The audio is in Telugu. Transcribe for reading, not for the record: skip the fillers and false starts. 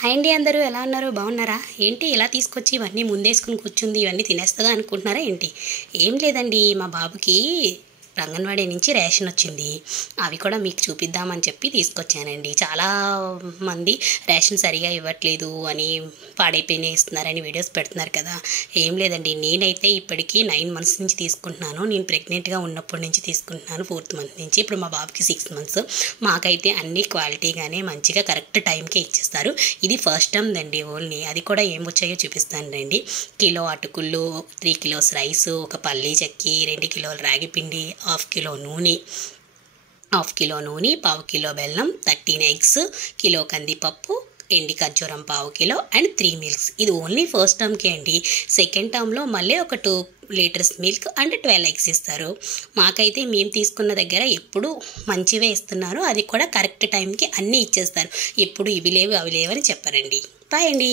హాయ్ అండి, అందరూ ఎలా ఉన్నారు? బాగున్నారా? ఏంటి ఇలా తీసుకొచ్చి ఇవన్నీ ముందేసుకుని కూర్చుంది, ఇవన్నీ తినేస్తుందా అనుకుంటున్నారా ఏంటి? ఏం లేదండి, మా బాబుకి అంగన్వాడీ నుంచి రేషన్ వచ్చింది. అవి కూడా మీకు చూపిద్దామని చెప్పి తీసుకొచ్చానండి. చాలా మంది రేషన్ సరిగా ఇవ్వట్లేదు అని, పాడైపోయినా ఇస్తున్నారని వీడియోస్ పెడుతున్నారు కదా. ఏం లేదండి, నేనైతే ఇప్పటికీ 9 months నుంచి తీసుకుంటున్నాను. నేను ప్రెగ్నెంట్గా ఉన్నప్పటి నుంచి తీసుకుంటున్నాను, 4th month నుంచి. ఇప్పుడు మా బాబుకి 6 months. మాకైతే అన్ని క్వాలిటీగానే మంచిగా కరెక్ట్ టైంకే ఇచ్చేస్తారు. ఇది ఫస్ట్ టైం అండి ఓన్లీ. అది కూడా ఏం వచ్చాయో చూపిస్తాను రండి. కిలో అటుకులు, 3 kilos రైస్, ఒక పల్లీ చెక్కి, 2 kilos రాగి పిండి, హాఫ్ కిలో నూనె, 1/2 kilo బెల్లం, 13 eggs, కిలో కందిపప్పు, ఎండి ఖర్జూరం 1/2 kilo అండ్ 3 milks. ఇది ఓన్లీ ఫస్ట్ టర్మ్కే అండి. సెకండ్ టర్మ్లో మళ్ళీ ఒక 2 liters మిల్క్ అండ్ 12 eggs ఇస్తారు. మాకైతే మేము తీసుకున్న దగ్గర ఎప్పుడు మంచివే ఇస్తున్నారు. అది కూడా కరెక్ట్ టైంకి అన్నీ ఇచ్చేస్తారు. ఎప్పుడు ఇవి లేవు అవి లేవని చెప్పరండి. బాయ్ అండి.